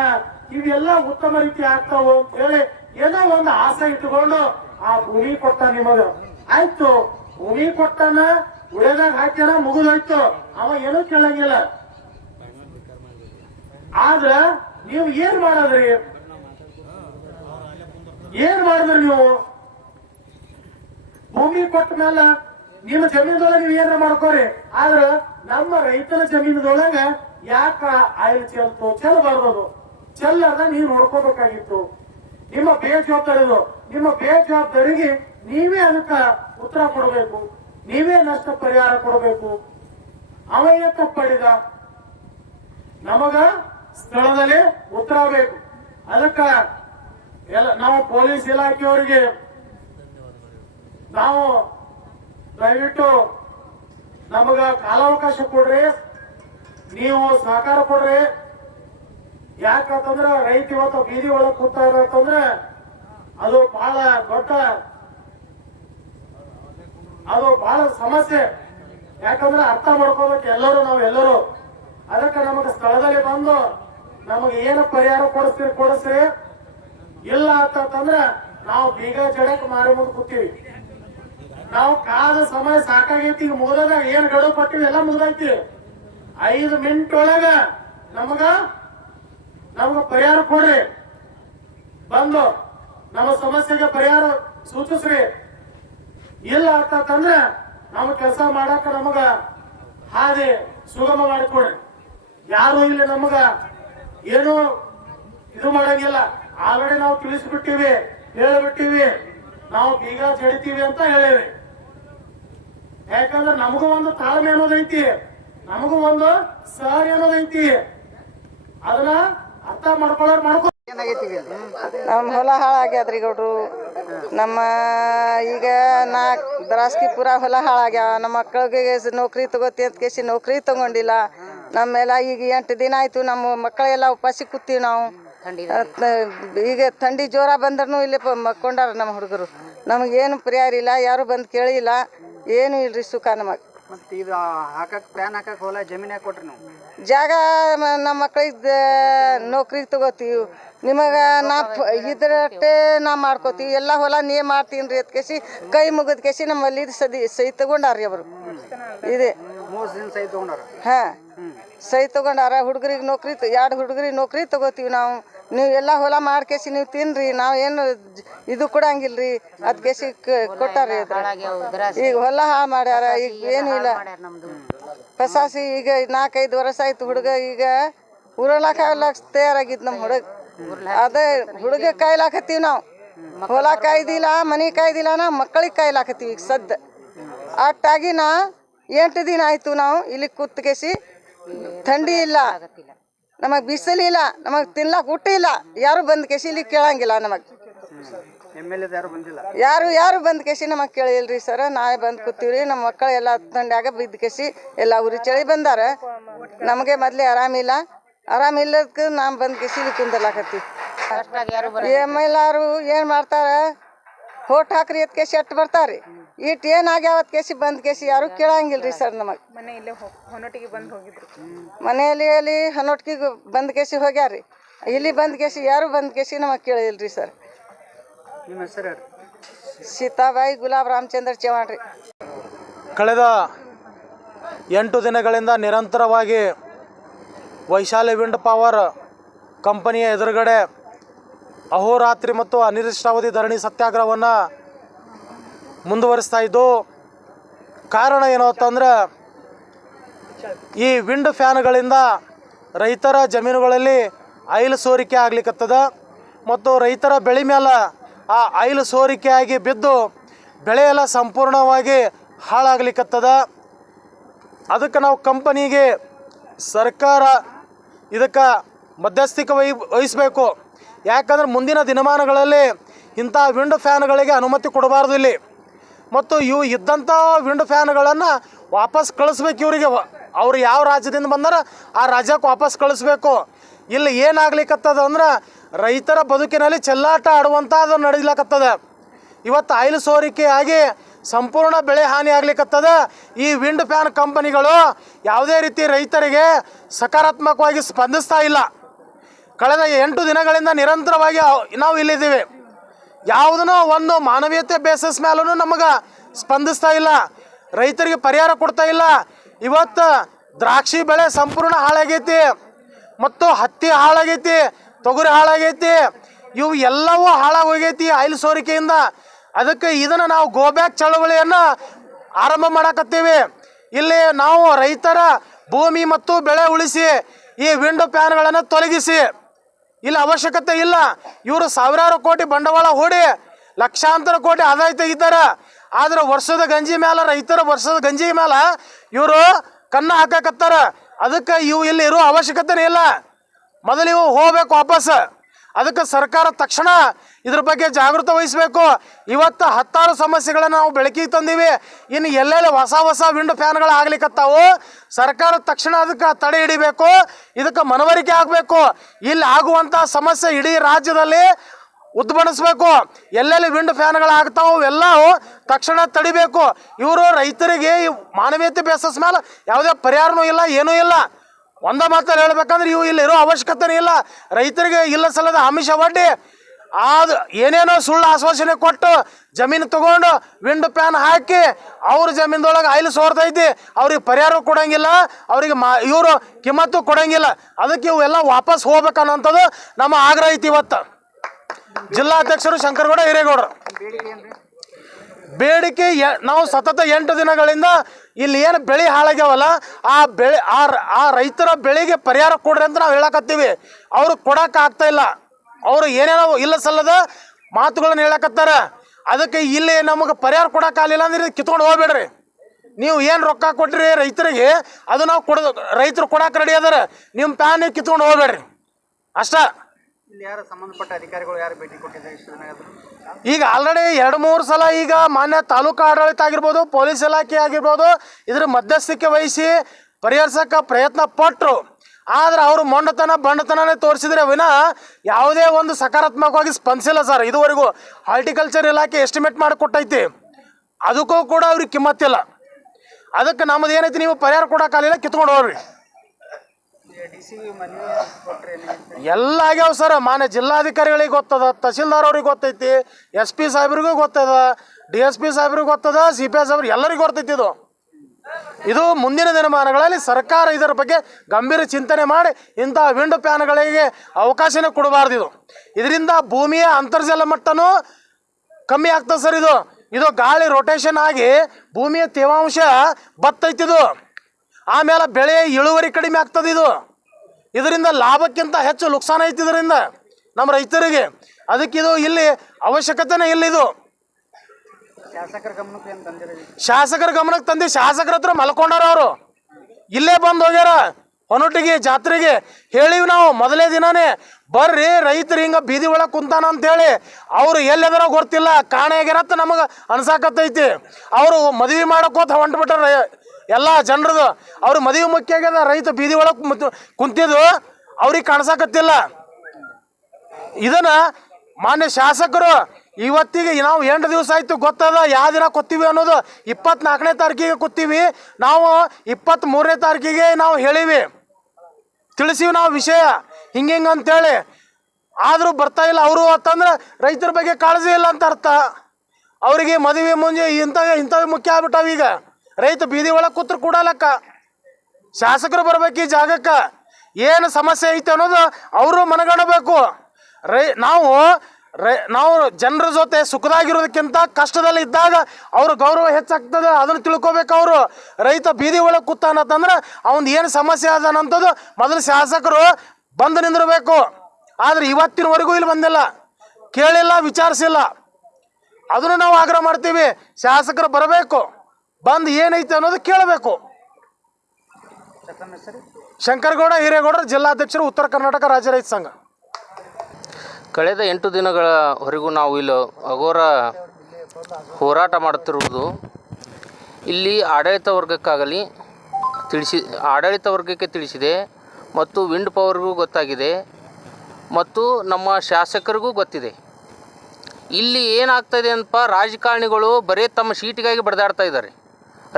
ಇವೆಲ್ಲ ಉತ್ತಮ ರೀತಿ ಆಗ್ತಾವು ಅಂತ ಹೇಳಿ ಏನೋ ಒಂದು ಆಸೆ ಇಟ್ಟುಕೊಂಡು ಆ ಭೂಮಿ ಕೊಟ್ಟ ನಿಮಗ. ಆಯ್ತು, ಭೂಮಿ ಕೊಟ್ಟನ ಉಳಿದಾಗ ಹಾಕ್ಯಾನ ಮುಗಿದೋಯ್ತು. ಅವ ಏನೂ ಕೇಳಂಗಿಲ್ಲ. ಆದ್ರ ನೀವು ಏನ್ ಮಾಡದ್ರಿ? ಏನ್ ಮಾಡಿದ್ರಿ ನೀವು? ಭೂಮಿ ಕೊಟ್ಟ ಮೇಲೆ ನಿಮ್ಮ ಜಮೀನದೊಳಗೆ ಏನಾರ ಮಾಡ್ಕೋರಿ. ಆದ್ರ ನಮ್ಮ ರೈತನ ಜಮೀನದೊಳಗ ಯಾಕ ಆಯಿಲ್ ಚೆಲ್ತು ಚೆಲ್ಲಬಾರ್ದು ಚೆಲ್ಲದ ನೀವು ನೋಡ್ಕೋಬೇಕಾಗಿತ್ತು. ನಿಮ್ಮ ಬೇಜವಾಬ್ದಾರಿದು. ನಿಮ್ಮ ಬೇಜವಾಬ್ದಾರಿಗೆ ನೀವೇ ಅದಕ್ಕ ಉತ್ತರ ಕೊಡಬೇಕು. ನೀವೇ ನಷ್ಟ ಪರಿಹಾರ ಕೊಡಬೇಕು. ಅವ ಏನ್ ತಪ್ಪಡಿದ ನಮಗ ಸ್ಥಳದಲ್ಲಿ ಉತ್ತರ ಬೇಕು. ಅದಕ್ಕ ನಾವು ಪೊಲೀಸ್ ಇಲಾಖೆಯವರಿಗೆ ನಾವು ದಯವಿಟ್ಟು ನಮಗ ಕಾಲಾವಕಾಶ ಕೊಡ್ರಿ, ನೀವು ಸಹಕಾರ ಕೊಡ್ರಿ. ಯಾಕಂತಂದ್ರ ರೈತ ಇವತ್ತು ಬೀದಿ ಒಳಗೆ ಕೂತಾರ ಅಂತಂದ್ರೆ ಅದು ಬಹಳ ದೊಡ್ಡ ಅದು ಬಹಳ ಸಮಸ್ಯೆ. ಯಾಕಂದ್ರೆ ಅರ್ಥ ಮಾಡ್ಕೋಬೇಕು ಎಲ್ಲರೂ ನಾವು ಎಲ್ಲರೂ. ಅದಕ್ಕೆ ನಮಗೆ ಸ್ಥಳದಲ್ಲಿ ಬಂದು ನಮಗೆ ಏನು ಪರಿಹಾರ ಕೊಡಿಸ್ತೀರಿ, ಕೊಡಿಸ್ರಿ. ಇಲ್ಲ ಅಂತಂದ್ರೆ ನಾವು ಬೀಗ ಜಡಕ್ಕೆ ಮಾರಿ ಮುಂದೆ ಕೂತೀವಿ. ನಾವು ಕಾದ ಸಮಯ ಸಾಕಾಗೈತಿ, ಈಗ ಏನು ಏನ್ ಗಡುವು ಎಲ್ಲ ಮುಗ್ದೈತಿ. ಐದು ಮಿನಿಟ್ ಒಳಗ ನಮಗ ನಮಗ ಪರಿಹಾರ ಕೊಡ್ರಿ. ಬಂದು ನಮ್ಮ ಸಮಸ್ಯೆಗೆ ಪರಿಹಾರ ಸೂಚಿಸ್ರಿ. ಇಲ್ಲ ಅಂತಂದ್ರೆ ನಮ್ಮ ಕೆಲಸ ಮಾಡಾಕ ನಮಗ ಹಾದಿ ಸುಗಮ ಮಾಡಿಕೊಡ್ರಿ. ಯಾರು ಇಲ್ಲಿ ನಮಗ, ಏನು ಇದು ಮಾಡಂಗಿಲ್ಲ. ಆಲ್ರೆಡಿ ನಾವು ತಿಳಿಸ್ಬಿಟ್ಟಿವಿ, ಹೇಳ್ಬಿಟ್ಟಿವಿ. ನಾವು ಬೀಗ ಜಡಿತೀವಿ ಅಂತ ಹೇಳಿವಿ. ಯಾಕಂದ್ರೆ ನಮಗೂ ಒಂದು ತಾಳ್ಮೆ ಅನ್ನೋದೈತಿ ನಮಗೂ ಒಂದು ಸಹನೆ ಅನ್ನೋದೈತಿ ಅದನ್ನ ಅರ್ಥ ಮಾಡ್ಕೊಳ್ಳೋರು ಮಾಡ್ಕೊ ನಮ್ಮ ಹೊಲ ಹಾಳಾಗ್ಯಾದ್ರಿ ಗೌಡ್ರು. ನಮ್ಮ ಈಗ ನಾಲ್ಕು ದ್ರಾಸ್ಕಿ ಪುರ ಹೊಲ ಹಾಳಾಗ್ಯಾವ. ನಮ್ಮ ಮಕ್ಕಳಿಗೆ ನೌಕರಿ ತಗೋತಿ ಅಂತ ಕೇಸಿ ನೌಕರಿ ತಗೊಂಡಿಲ್ಲ. ನಮ್ಮೆಲ್ಲ ಈಗ ಎಂಟು ದಿನ ಆಯ್ತು ನಮ್ಮ ಮಕ್ಕಳೆಲ್ಲ ಉಪಾಸಿ ಕೂತೀವಿ ನಾವು. ಈಗ ಥಂಡಿ ಜೋರ ಬಂದ್ರೂ ಇಲ್ಲಿ ಮಕ್ಕೊಂಡಾರ ನಮ್ಮ ಹುಡುಗರು. ನಮಗೇನು ಪರಿಹಾರ ಇಲ್ಲ, ಯಾರು ಬಂದು ಕೇಳಿಲ್ಲ. ಏನು ಇಲ್ರಿ ಸುಖ ನಮಗೆ. ಮತ್ತೆ ಇದು ಹಾಕಕ್ ಪ್ಯಾನ್ ಹಾಕಕ್ ಹೊಲ ಜಮೀನ್ ಯಾಕೆ ಕೊಟ್ರಿ ನೀವು? ಜಾಗ ಮ- ನಮ್ಮ ಮಕ್ಕಳಿಗೆ ನೌಕರಿಗೆ ತಗೋತೀವಿ. ನಿಮಗೆ ನಾ ಪ- ಇದ್ರಟ್ಟೆ ನಾ ಮಾಡ್ಕೋತೀವಿ. ಎಲ್ಲ ಹೊಲ ನೀ ಮಾಡ್ತೀನಿ ರೀ ಎತ್ಕೇಸಿ ಕೈ ಮುಗಿದ ಕೇಸಿ ನಮ್ಮಲ್ಲಿ ಸದಿ ಸಹಿ ತಗೊಂಡಾರ್ರಿ ಅವರು. ಇದೆ. ದಿನ ತಗೊಂಡಾರ? ಹಾಂ. ಸಹಿ ತಗೊಂಡಾರ ಹುಡುಗರಿಗೆ ನೌಕರಿ ಎರಡು ಹುಡುಗರಿಗೆ ನೌಕರಿ ತಗೋತೀವಿ ನಾವು. ನೀವು ಎಲ್ಲ ಹೊಲ ಮಾಡ್ಕೇಸಿ ನೀವು ತಿನ್ರಿ, ನಾವು ಏನು ಇದು ಕೊಡಂಗಿಲ್ರಿ, ಅದ್ ಕೊಟ್ಟಾರಿ ಈಗ ಹೊಲ ಹಾ ಮಾಡ್ಯಾರ, ಈಗ ಏನು ಇಲ್ಲ. ಪಸಾಸಿ ಈಗ ನಾಲ್ಕೈದು ವರ್ಷ ಆಯ್ತು ಹುಡುಗ, ಈಗ ಉರಲಾಕ ತಯಾರಾಗಿದ್ ನಮ್ಮ ಹುಡುಗ. ಅದೇ ಹುಡುಗ ಕಾಯ್ಲಾಕತ್ತೀವಿ ನಾವು. ಹೊಲ ಕಾಯ್ದಿಲ್ಲ, ಮನೆ ಕಾಯ್ದಿಲ್ಲ ನಾ ಮಕ್ಕಳಿಗೆ ಕಾಯ್ಲಾಕತ್ತೀವಿ ಈಗ ಸದ್ದ. ಅಟ್ಟಾಗಿ ನಾ ಎಂಟು ದಿನ ಆಯ್ತು ನಾವು ಇಲ್ಲಿ ಕೂತ್ಕೇಸಿ ಥಂಡಿ ಇಲ್ಲ. ನಮಗೆ ಬಿಸಿಲಿಲ್ಲ ನಮಗೆ ತಿನ್ಲಕ್ಕೆ ಊಟ ಇಲ್ಲ. ಯಾರು ಬಂದು ಕೆಸಿಲಿ ಕೇಳಂಗಿಲ್ಲ ನಮಗೆ. ಯಾರು ಬಂದಿಲ್ಲ? ಯಾರು ಯಾರು ಬಂದ್ ಕೆಸಿ ನಮಗೆ ಕೇಳಿಲ್ರಿ ಸರ್. ನಾಳೆ ಬಂದು ಕೂತೀವ್ರಿ. ನಮ್ಮ ಮಕ್ಕಳು ಎಲ್ಲ ತಂಡ್ಯಾಗ ಬಿದ್ದ ಕೇಸಿ ಎಲ್ಲ ಉರಿ ಚಳಿ ಬಂದಾರ. ನಮಗೆ ಮೊದಲೇ ಆರಾಮಿಲ್ಲ ಆರಾಮಿಲ್ಲದಕ್ಕೆ ನಾವು ಬಂದು ಕೆಸಿಲಿ ಕುಂದಲಾಕತಿ ಎಂ ಎಲ್ ಆರು ಏನು ಮಾಡ್ತಾರ? ಹೋಟ್ ಹಾಕ್ರಿ ಎತ್ ಕೇಸಿ ಅಟ್ಟು ಬರ್ತಾರೆ ಇಟ್ಟು ಏನಾಗ್ಯಾವ ಅತ್ ಕೇಸಿ ಬಂದ್ ಕೇಸಿ ಯಾರು ಕೇಳಂಗಿಲ್ರಿ ಸರ್ ನಮಗೆ. ಮನೆಯಲ್ಲಿ ಅಲ್ಲಿ ಹನೊಟ್ಕಿಗೆ ಬಂದ್ ಕೇಸಿ ಹೋಗ್ಯಾರಿ. ಇಲ್ಲಿ ಬಂದ್ ಕೇಸಿ ಯಾರು ಬಂದ್ ಕೇಸಿ ನಮಗೆ ಕೇಳಿಲ್ರಿ ಸರ್. ನಿಮ್ಮ ಹೆಸರು ಹೇಳ್ರಿ ಸೀತಾಬಾಯಿ ಗುಲಾಬ್ ರಾಮಚಂದ್ರ ಚೌಹಾಣ್ ರೀ ಕಳೆದ ಎಂಟು ದಿನಗಳಿಂದ ನಿರಂತರವಾಗಿ ವೈಶಾಲಿ ವಿಂಡ್ ಪವರ್ ಕಂಪನಿಯ ಎದುರುಗಡೆ ಅಹೋರಾತ್ರಿ ಮತ್ತು ಅನಿರ್ದಿಷ್ಟಾವಧಿ ಧರಣಿ ಸತ್ಯಾಗ್ರಹವನ್ನು ಮುಂದುವರಿಸ್ತಾ ಇದ್ದು ಕಾರಣ ಏನು ಅಂತಂದ್ರೆ ಈ ವಿಂಡ್ ಫ್ಯಾನ್ಗಳಿಂದ ರೈತರ ಜಮೀನುಗಳಲ್ಲಿ ಐಲು ಸೋರಿಕೆ ಆಗ್ಲಿಕ್ಕತ್ತದ ಮತ್ತು ರೈತರ ಬೆಳೆ ಮೇಲೆ ಆ ಐಲು ಸೋರಿಕೆಯಾಗಿ ಬಿದ್ದು ಬೆಳೆ ಎಲ್ಲ ಸಂಪೂರ್ಣವಾಗಿ ಹಾಳಾಗ್ಲಿಕ್ಕತ್ತದ ಅದಕ್ಕೆ ನಾವು ಕಂಪನಿಗೆ ಸರ್ಕಾರ ಇದಕ್ಕೆ ಮಧ್ಯಸ್ಥಿಕೆ ವಹಿ, ವಹಿಸಬೇಕು. ಯಾಕಂದ್ರೆ ಮುಂದಿನ ದಿನಮಾನಗಳಲ್ಲಿ ಇಂಥ ವಿಂಡ್ ಫ್ಯಾನ್ಗಳಿಗೆ ಅನುಮತಿ ಕೊಡಬಾರ್ದು ಇಲ್ಲಿ. ಮತ್ತು ಇವು ಇದ್ದಂಥ ವಿಂಡ್ ಫ್ಯಾನ್ಗಳನ್ನು ವಾಪಸ್ ಕಳಿಸ್ಬೇಕು ಇವರಿಗೆ. ಅವ್ರು ಯಾವ ರಾಜ್ಯದಿಂದ ಬಂದಾರ ಆ ರಾಜ್ಯಕ್ಕೆ ವಾಪಸ್ ಕಳಿಸ್ಬೇಕು. ಇಲ್ಲಿ ಏನಾಗ್ಲಿಕ್ಕತ್ತದ ಅಂದ್ರೆ ರೈತರ ಬದುಕಿನಲ್ಲಿ ಚೆಲ್ಲಾಟ ಆಡುವಂಥದ್ದು ನಡೀಲಿಕ್ಕತ್ತದ ಇವತ್ತು ಆಯಿಲ್ ಸೋರಿಕೆ ಸಂಪೂರ್ಣ ಬೆಳೆ ಹಾನಿ ಆಗ್ಲಿಕ್ಕತ್ತದ ಈ ವಿಂಡ್ ಫ್ಯಾನ್ ಕಂಪನಿಗಳು ಯಾವುದೇ ರೀತಿ ರೈತರಿಗೆ ಸಕಾರಾತ್ಮಕವಾಗಿ ಸ್ಪಂದಿಸ್ತಾ ಇಲ್ಲ. ಕಳೆದ ಎಂಟು ದಿನಗಳಿಂದ ನಿರಂತರವಾಗಿ ನಾವು ಇಲ್ಲಿದ್ದೀವಿ. ಯಾವುದನ್ನೋ ಒಂದು ಮಾನವೀಯತೆ ಬೇಸಸ್ ಮೇಲೂ ನಮಗೆ ಸ್ಪಂದಿಸ್ತಾ ಇಲ್ಲ. ರೈತರಿಗೆ ಪರಿಹಾರ ಕೊಡ್ತಾ ಇಲ್ಲ. ಇವತ್ತು ದ್ರಾಕ್ಷಿ ಬೆಳೆ ಸಂಪೂರ್ಣ ಹಾಳಾಗೈತಿ. ಮತ್ತು ಹತ್ತಿ ಹಾಳಾಗೈತಿ, ತೊಗರಿ ಹಾಳಾಗೈತಿ, ಇವು ಎಲ್ಲವೂ ಹಾಳಾಗೋಗೈತಿ ಆಯಿಲ್ ಸೋರಿಕೆಯಿಂದ. ಅದಕ್ಕೆ ಇದನ್ನು ನಾವು ಗೋಬ್ಯಾಕ್ ಚಳವಳಿಯನ್ನು ಆರಂಭ ಮಾಡಕತ್ತೀವಿ. ಇಲ್ಲಿ ನಾವು ರೈತರ ಭೂಮಿ ಮತ್ತು ಬೆಳೆ ಉಳಿಸಿ, ಈ ವಿಂಡೋ ಪ್ಯಾನ್ಗಳನ್ನು ತೊಲಗಿಸಿ. ಇಲ್ಲಿ, ಅವಶ್ಯಕತೆ ಇಲ್ಲ. ಇವರು ಸಾವಿರಾರು ಕೋಟಿ ಬಂಡವಾಳ ಹೂಡಿ, ಲಕ್ಷಾಂತರ ಕೋಟಿ ಆದಾಯ ತೆಗಿತಾರೆ. ಆದ್ರೆ ವರ್ಷದ ಗಂಜಿ ಮೇಲೆ ರೈತರ ವರ್ಷದ ಗಂಜಿ ಮೇಲೆ ಇವರು ಕನ್ನ ಹಾಕಕತ್ತಾರ. ಅದಕ್ಕೆ ಇವು ಇಲ್ಲಿ ಇರೋ ಅವಶ್ಯಕತೆನೇ ಇಲ್ಲ. ಮೊದಲು ಇವು ಹೋಗ್ಬೇಕು ವಾಪಸ್. ಅದಕ್ಕೆ ಸರ್ಕಾರ ತಕ್ಷಣ ಇದ್ರ ಬಗ್ಗೆ ಜಾಗೃತ ವಹಿಸಬೇಕು. ಇವತ್ತು ಹತ್ತಾರು ಸಮಸ್ಯೆಗಳನ್ನು ನಾವು ಬೆಳಕಿಗೆ ತಂದೀವಿ. ಇನ್ನು ಎಲ್ಲೆಲ್ಲಿ ಹೊಸ ಹೊಸ ವಿಂಡೋ ಫ್ಯಾನ್ಗಳು ಆಗ್ಲಿಕ್ಕತ್ತಾವು ಸರ್ಕಾರ ತಕ್ಷಣ ಅದಕ್ಕೆ ತಡೆ ಹಿಡಿಬೇಕು. ಇದಕ್ಕೆ ಮನವರಿಕೆ ಆಗಬೇಕು. ಇಲ್ಲಿ ಆಗುವಂಥ ಸಮಸ್ಯೆ ಇಡೀ ರಾಜ್ಯದಲ್ಲಿ ಉದ್ಬಣಿಸ್ಬೇಕು ಎಲ್ಲೆಲ್ಲಿ ವಿಂಡ್ ಫ್ಯಾನ್ಗಳು ಆಗ್ತಾವೆ ಅವೆಲ್ಲವೂ ತಕ್ಷಣ ತಡಿಬೇಕು. ಇವರು ರೈತರಿಗೆ ಮಾನವೀಯತೆ ಬೇಸಸ್ ಮೇಲೆ ಯಾವುದೇ ಪರಿಹಾರನೂ ಇಲ್ಲ, ಏನೂ ಇಲ್ಲ. ಒಂದ ಮಾತಲ್ಲಿ ಹೇಳ್ಬೇಕಂದ್ರೆ ಇವು ಇಲ್ಲಿ ಇರೋ ಅವಶ್ಯಕತೆನೇ ಇಲ್ಲ. ರೈತರಿಗೆ ಇಲ್ಲ ಸಲ್ಲದ ಆಮಿಷ ಒಡ್ಡಿ. ಅದು ಏನೇನೋ ಸುಳ್ಳು ಆಶ್ವಾಸನೆ ಕೊಟ್ಟು ಜಮೀನು ತಗೊಂಡು ವಿಂಡ್ ಪ್ಯಾನ್ ಹಾಕಿ ಅವ್ರ ಜಮೀನದೊಳಗೆ ಆಯಿಲ್ ಸೋರ್ತೈತಿ ಅವ್ರಿಗೆ ಪರಿಹಾರ ಕೊಡಂಗಿಲ್ಲ, ಅವ್ರಿಗೆ ಮಾ ಇವರು ಕಿಮ್ಮತ್ತು ಕೊಡಂಗಿಲ್ಲ. ಅದಕ್ಕೆ ಇವೆಲ್ಲ ವಾಪಸ್ ಹೋಗ್ಬೇಕನ್ನೋಂಥದ್ದು ನಮ್ಮ ಆಗ್ರಹ ಐತಿ ಇವತ್ತು. ಜಿಲ್ಲಾಧ್ಯಕ್ಷರು ಶಂಕರಗೌಡ, ಹಿರೇಗೌಡರು. ಬೇಡಿಕೆ ನಾವು ಸತತ ಎಂಟು ದಿನಗಳಿಂದ ಇಲ್ಲಿ ಏನು ಬೆಳೆ ಹಾಳಾಗ್ಯಾವಲ್ಲ, ಆ ಬೆಳೆ ಆ ರೈತರ ಬೆಳೆಗೆ ಪರಿಹಾರ ಕೊಡ್ರಿ ಅಂತ ನಾವು ಹೇಳಕತ್ತೀವಿ. ಅವ್ರಿಗೆ ಕೊಡಕ್ಕೆ ಆಗ್ತಾ ಇಲ್ಲ. ಅವರು ಏನೇನೋ ಇಲ್ಲ ಸಲ್ಲದ ಮಾತುಗಳನ್ನ ಹೇಳಕತ್ತಾರ. ಅದಕ್ಕೆ ಇಲ್ಲಿ ನಮಗೆ ಪರಿಹಾರ ಕೊಡೋಕ್ಕಾಗಲಿಲ್ಲ ಅಂದ್ರೆ ಕಿತ್ಕೊಂಡು ಹೋಗ್ಬೇಡ್ರಿ. ನೀವು ಏನು ರೊಕ್ಕ ಕೊಟ್ರಿ ರೈತರಿಗೆ ಅದು ನಾವು ಕೊಡ ರೈತರು ಕೊಡಕ್ಕೆ ರೆಡಿ ಅದಾರ. ನಿಮ್ಮ ಪ್ಯಾನ್ ನೀವು ಕಿತ್ಕೊಂಡು ಹೋಗ್ಬೇಡ್ರಿ. ಅಷ್ಟ. ಯಾರು ಸಂಬಂಧಪಟ್ಟ ಅಧಿಕಾರಿಗಳು ಯಾರು ಭೇಟಿ ಕೊಟ್ಟಿದ್ದಾರೆ ಈಗ ಆಲ್ರೆಡಿ ಎರಡು ಮೂರು ಸಲ ಈಗ ಮಾನ್ಯ ತಾಲೂಕು ಆಡಳಿತ ಆಗಿರ್ಬೋದು ಪೊಲೀಸ್ ಇಲಾಖೆ ಆಗಿರ್ಬೋದು ಇದ್ರ ಮಧ್ಯಸ್ಥಿಕೆ ವಹಿಸಿ ಪರಿಹರಿಸಕ್ಕೆ ಪ್ರಯತ್ನ ಪಟ್ಟರು ಆದ್ರೆ ಅವರು ಮೊಂಡತನ, ಬಂಡತನನೇ ತೋರಿಸಿದ್ರೆ ವಿನ ಯಾವುದೇ ಒಂದು ಸಕಾರಾತ್ಮಕವಾಗಿ ಸ್ಪಂದಿಸಿಲ್ಲ ಸರ್. ಇದುವರೆಗೂ ಹಾರ್ಟಿಕಲ್ಚರ್ ಇಲಾಖೆ ಎಸ್ಟಿಮೇಟ್ ಮಾಡಿ ಕೊಟ್ಟೈತಿ ಅದಕ್ಕೂ ಕೂಡ ಅವ್ರಿಗೆ ಕಿಮ್ಮತ್ತಿಲ್ಲ. ಅದಕ್ಕೆ ನಮ್ದು ಏನೈತಿ, ನೀವು ಪರಿಹಾರ ಕೊಡೋಕ್ಕಾಗಲಿಲ್ಲ ಕಿತ್ಕೊಂಡು ಹೋಗ್ರಿ. ಎಲ್ಲ ಆಗ್ಯಾವ ಸರ್. ಮಾನ್ಯ ಜಿಲ್ಲಾಧಿಕಾರಿಗಳಿಗೆ ಗೊತ್ತದ ತಹಸೀಲ್ದಾರ್ ಅವ್ರಿಗೆ ಗೊತ್ತೈತಿ, ಎಸ್ ಪಿ ಸಾಹೇಬ್ರಿಗೂ ಗೊತ್ತದ, ಡಿ ಎಸ್ ಪಿ ಸಾಹೇಬ್ರಿಗೂ ಗೊತ್ತದ, ಸಿ ಪಿ ಎಸ್ ಸಾಹೇಬ್ರಿಗೆ ಎಲ್ಲರಿಗೂ ಗೊತ್ತೈತಿ ಇದು. ಇದು ಮುಂದಿನ ದಿನಮಾನಗಳಲ್ಲಿ ಸರ್ಕಾರ ಇದರ ಬಗ್ಗೆ ಗಂಭೀರ ಚಿಂತನೆ ಮಾಡಿ ಇಂಥ ವಿಂಡೋ ಪ್ಯಾನ್ಗಳಿಗೆ ಅವಕಾಶನೇ ಕೊಡಬಾರ್ದು ಇದು. ಇದರಿಂದ ಭೂಮಿಯ ಅಂತರ್ಜಲ ಮಟ್ಟನೂ ಕಮ್ಮಿ ಆಗ್ತದೆ ಸರ್ ಇದು. ಇದು ಗಾಳಿ ರೊಟೇಷನ್ ಆಗಿ ಭೂಮಿಯ ತೇವಾಂಶ ಬತ್ತೈತಿದು ಆಮೇಲೆ ಬೆಳೆ ಇಳುವರಿ ಕಡಿಮೆ ಆಗ್ತದೆ ಇದು. ಇದರಿಂದ ಲಾಭಕ್ಕಿಂತ ಹೆಚ್ಚು ನುಕ್ಸಾನ ಐತಿ ಇದರಿಂದ ನಮ್ಮ ರೈತರಿಗೆ. ಅದಕ್ಕಿದು ಇಲ್ಲಿ ಅವಶ್ಯಕತೆನೇ ಇಲ್ಲ ಇದು. ಶಾಸಕರ ಗಮನಕ್ಕೆ ತಂದು ಶಾಸಕರ ಹತ್ರ ಮಲ್ಕೊಂಡಾರ ಅವರು. ಇಲ್ಲೇ ಬಂದು ಹೋಗ್ಯಾರ. ಹೊನೊಟ್ಟಿಗೆ ಜಾತ್ರೆಗೆ ಹೇಳಿವಿ ನಾವು ಮೊದಲೇ ದಿನನೇ, ಬರ್ರಿ ರೈತರು ಹಿಂಗೆ ಬೀದಿ ಒಳಗೆ ಕುಂತಾನ ಅಂತೇಳಿ ಅವರು ಎಲ್ಲೆದರ ಗೊತ್ತಿಲ್ಲ ಕಾಣೆಯಾಗಿರತ್ತ ನಮಗೆ ಅನ್ಸಾಕತ್ತೈತಿ. ಅವರು ಮದುವೆ ಮಾಡಕೋತ ಹೊಂಟ್ಬಿಟ್ಟಾರ ಎಲ್ಲ ಜನರದು. ಅವ್ರ ಮದುವೆ ಮುಖ್ಯ ಆಗ್ಯದ, ರೈತ ಬೀದಿ ಒಳಗೆ ಕುಂತಿದ್ದು ಅವ್ರಿಗೆ ಕಾಣಿಸಾಕತ್ತಿಲ್ಲ. ಇದನ್ನ ಮಾನ್ಯ ಶಾಸಕರು ಇವತ್ತಿಗೆ ನಾವು ಎಂಟು ದಿವಸ ಆಯ್ತು ಗೊತ್ತದ ಯಾವ ದಿನ ಕೊತ್ತೀವಿ ಅನ್ನೋದು. ಇಪ್ಪತ್ನಾಲ್ಕನೇ ತಾರೀಕಿಗೆ ಕೊತ್ತೀವಿ. ನಾವು ಇಪ್ಪತ್ತ್ ಮೂರನೇ ತಾರೀಕಿಗೆ ನಾವು ಹೇಳಿವಿ. ತಿಳಿಸಿವಿ ನಾವು ವಿಷಯ. ಹಿಂಗೆ ಹಿಂಗೆ ಅಂತೇಳಿ. ಆದರೂ ಬರ್ತಾ ಇಲ್ಲ ಅವರು ಅಂತಂದ್ರೆ ರೈತರ ಬಗ್ಗೆ ಕಾಳಜಿ ಇಲ್ಲ ಅಂತ ಅರ್ಥ. ಅವರಿಗೆ ಮದುವೆ ಮುಂಜೆ ಇಂಥ ಇಂಥವೇ ಮುಖ್ಯ ಆಗ್ಬಿಟ್ಟಾವ ಈಗ. ರೈತ ಬೀದಿ ಒಳಗೆ ಕೂತ್ರು ಕೂಡಲಕ್ಕ ಶಾಸಕರು ಬರ್ಬೇಕು ಈ ಜಾಗಕ್ಕೆ. ಏನು ಸಮಸ್ಯೆ ಐತೆ ಅನ್ನೋದು ಅವರು ಮನಗಣಬೇಕು ರೈ ನಾವು ರೈ ನಾವು ಜನರ ಜೊತೆ ಸುಖದಾಗಿರೋದಕ್ಕಿಂತ ಕಷ್ಟದಲ್ಲಿ ಇದ್ದಾಗ ಅವ್ರ ಗೌರವ ಹೆಚ್ಚಾಗ್ತದೆ ಅದನ್ನು ತಿಳ್ಕೊಬೇಕು ಅವರು. ರೈತ ಬೀದಿ ಒಳಗೆ ಕೂತಾನಂತಂದ್ರೆ ಅವ್ನು ಏನು ಸಮಸ್ಯೆ ಅದಾನಂಥದ್ದು ಮೊದಲು ಶಾಸಕರು ಬಂದು ನಿಂದಿರಬೇಕು. ಆದರೆ ಇವತ್ತಿನವರೆಗೂ ಇಲ್ಲಿ ಬಂದಿಲ್ಲ. ಕೇಳಿಲ್ಲ ವಿಚಾರಿಸಿಲ್ಲ. ಅದನ್ನು ನಾವು ಆಗ್ರಹ ಮಾಡ್ತೀವಿ. ಶಾಸಕರು ಬರಬೇಕು. ಬಂದು ಏನೈತೆ ಅನ್ನೋದು ಕೇಳಬೇಕು. ಶಂಕರಗೌಡ ಹಿರೇಗೌಡರು ಜಿಲ್ಲಾಧ್ಯಕ್ಷರು ಉತ್ತರ ಕರ್ನಾಟಕ ರಾಜ್ಯ ರೈತ ಸಂಘ. ಕಳೆದ ಎಂಟು ದಿನಗಳವರೆಗೂ ನಾವು ಇಲ್ಲಿ ಅಘೋರ ಹೋರಾಟ ಮಾಡುತ್ತಿರುವುದು ಇಲ್ಲಿ ಆಡಳಿತ ವರ್ಗಕ್ಕಾಗಲಿ ತಿಳಿಸಿ, ಆಡಳಿತ ವರ್ಗಕ್ಕೆ ತಿಳಿಸಿದೆ ಮತ್ತು ವಿಂಡ್ ಪವರ್ಗೂ ಗೊತ್ತಾಗಿದೆ ಮತ್ತು ನಮ್ಮ ಶಾಸಕರಿಗೂ ಗೊತ್ತಿದೆ. ಇಲ್ಲಿ ಏನಾಗ್ತಾಯಿದೆ ಅಂತ ರಾಜಕಾರಣಿಗಳು ಬರೀ ತಮ್ಮ ಸೀಟಿಗಾಗಿ ಬಡ್ದಾಡ್ತಾ ಇದ್ದಾರೆ.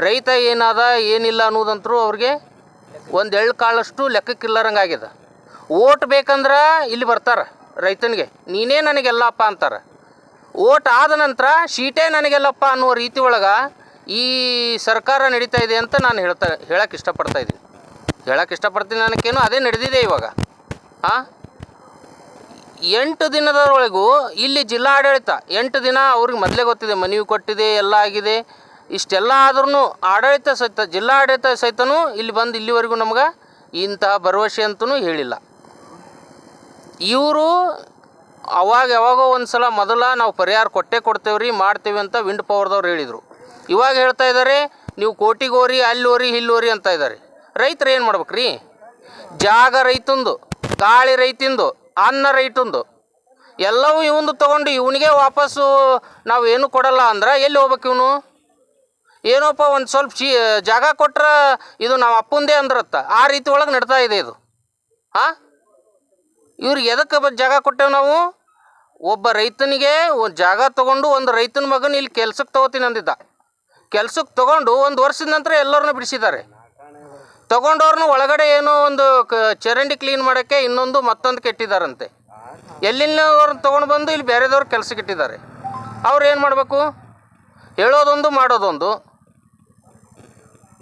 ರೈತ ಏನಾದ, ಏನಿಲ್ಲ ಅನ್ನೋದಂತರೂ ಅವ್ರಿಗೆ ಒಂದು ಎಳ್ಳು ಕಾಳಷ್ಟು ಲೆಕ್ಕಕ್ಕಿಲ್ಲರಂಗಾಗಿದೆ ಓಟ್ ಬೇಕಂದ್ರೆ ಇಲ್ಲಿ ಬರ್ತಾರೆ. ರೈತನಿಗೆ, ನೀನೇ ನನಗೆಲ್ಲಪ್ಪ ಅಂತಾರೆ. ಓಟ್ ಆದ ನಂತರ ಶೀಟೇ ನನಗೆಲ್ಲಪ್ಪ ಅನ್ನುವ ರೀತಿ ಒಳಗೆ ಈ ಸರ್ಕಾರ ನಡೀತಾ ಇದೆ ಅಂತ ನಾನು ಹೇಳ್ತಾ ಹೇಳಕ್ಕೆ ಇಷ್ಟಪಡ್ತಾ ಇದ್ದೀನಿ. ಹೇಳಕ್ಕೆ ಇಷ್ಟಪಡ್ತೀನಿ ನನಗೇನು ಅದೇ ನಡೆದಿದೆ ಇವಾಗ. ಹಾಂ ಎಂಟು ದಿನದವರೆಗೂ ಇಲ್ಲಿ ಜಿಲ್ಲಾಡಳಿತ, ಎಂಟು ದಿನ ಅವ್ರಿಗೆ ಮೊದಲೇ ಗೊತ್ತಿದೆ, ಮನವಿ ಕೊಟ್ಟಿದೆ, ಎಲ್ಲ ಆಗಿದೆ. ಇಷ್ಟೆಲ್ಲ ಆದ್ರೂ ಆಡಳಿತ ಸಹಿತ, ಜಿಲ್ಲಾಡಳಿತ ಸಹಿತನೂ ಇಲ್ಲಿ ಬಂದು ಇಲ್ಲಿವರೆಗೂ ನಮ್ಗೆ ಇಂತಹ ಭರವಸೆ ಅಂತಲೂ ಹೇಳಿಲ್ಲ. ಇವರು ಅವಾಗ ಯಾವಾಗೋ ಒಂದು ಸಲ ಮೊದಲ ನಾವು ಪರಿಹಾರ ಕೊಟ್ಟೆ ಕೊಡ್ತೇವೆ ರೀ ಮಾಡ್ತೀವಿ ಅಂತ ವಿಂಡ್ ಪವರ್ದವ್ರು ಹೇಳಿದರು. ಇವಾಗ ಹೇಳ್ತಾ ಇದ್ದಾರೆ ನೀವು ಕೋಟಿಗೆ ಹೋರಿ, ಅಲ್ಲಿ ಹೋರಿ ಇಲ್ಲೋರಿ ಅಂತ ಇದ್ದಾರೆ ರೈತರು ಏನು ಮಾಡ್ಬೇಕು ರೀ ಜಾಗ ರೈತಂದು, ಗಾಳಿ ರೈತಿಂದು, ಅನ್ನ ರೈತಂದು, ಎಲ್ಲವೂ ಇವಂದು ತೊಗೊಂಡು ಇವನಿಗೆ ವಾಪಸ್ಸು ನಾವು ಏನು ಕೊಡಲ್ಲ ಅಂದ್ರೆ ಎಲ್ಲಿ ಹೋಗ್ಬೇಕು ಇವನು? ಏನೋಪ್ಪ ಒಂದು ಸ್ವಲ್ಪ ಜಾಗ ಕೊಟ್ರೆ ಇದು ನಾವು ಅಪ್ಪಂದೇ ಅಂದ್ರತ್ತ. ಆ ರೀತಿ ಒಳಗೆ ನಡ್ತಾ ಇದೆ ಇದು. ಹಾಂ ಇವ್ರಿಗೆ ಎದಕ್ಕೆ ಜಾಗ ಕೊಟ್ಟೇವು ನಾವು? ಒಬ್ಬ ರೈತನಿಗೆ ಒಂದು ಜಾಗ ತಗೊಂಡು ಒಂದು ರೈತನ ಮಗನ ಇಲ್ಲಿ ಕೆಲ್ಸಕ್ಕೆ ತಗೋತೀನಿ ಅಂದಿದ್ದ. ಕೆಲ್ಸಕ್ಕೆ ತಗೊಂಡು ಒಂದು ವರ್ಷದ ನಂತರ ಎಲ್ಲರನ್ನ ಬಿಡಿಸಿದ್ದಾರೆ. ತಗೊಂಡವ್ರನ್ನ ಒಳಗಡೆ ಏನೋ ಒಂದು ಕ, ಚರಂಡಿ ಕ್ಲೀನ್ ಮಾಡೋಕ್ಕೆ ಇನ್ನೊಂದು ಮತ್ತೊಂದು ಕೆಟ್ಟಿದ್ದಾರಂತೆ ಎಲ್ಲಿನವ್ರನ್ನ ತೊಗೊಂಡು ಬಂದು ಇಲ್ಲಿ ಬೇರೆದವ್ರು ಕೆಲಸಕ್ಕೆ ಇಟ್ಟಿದ್ದಾರೆ. ಅವ್ರು ಏನು ಮಾಡಬೇಕು? ಹೇಳೋದೊಂದು ಮಾಡೋದೊಂದು.